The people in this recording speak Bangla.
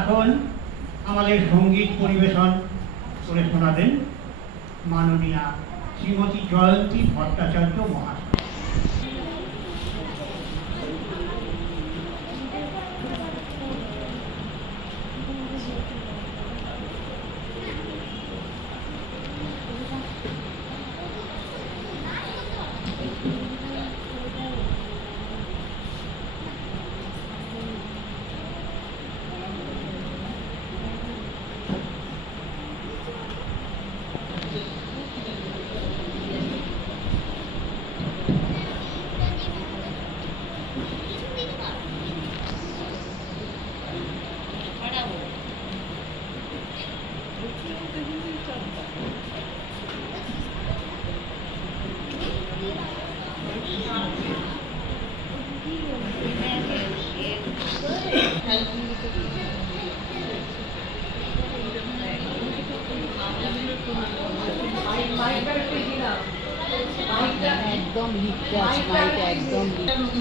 এখন আমাদের সংগীত পরিবেশন করে শোনাবেন মাননীয়া শ্রীমতী জয়ন্তী ভট্টাচার্য মহাশয়। একদম লিখতে আছে মাইকে একদম লিখতে।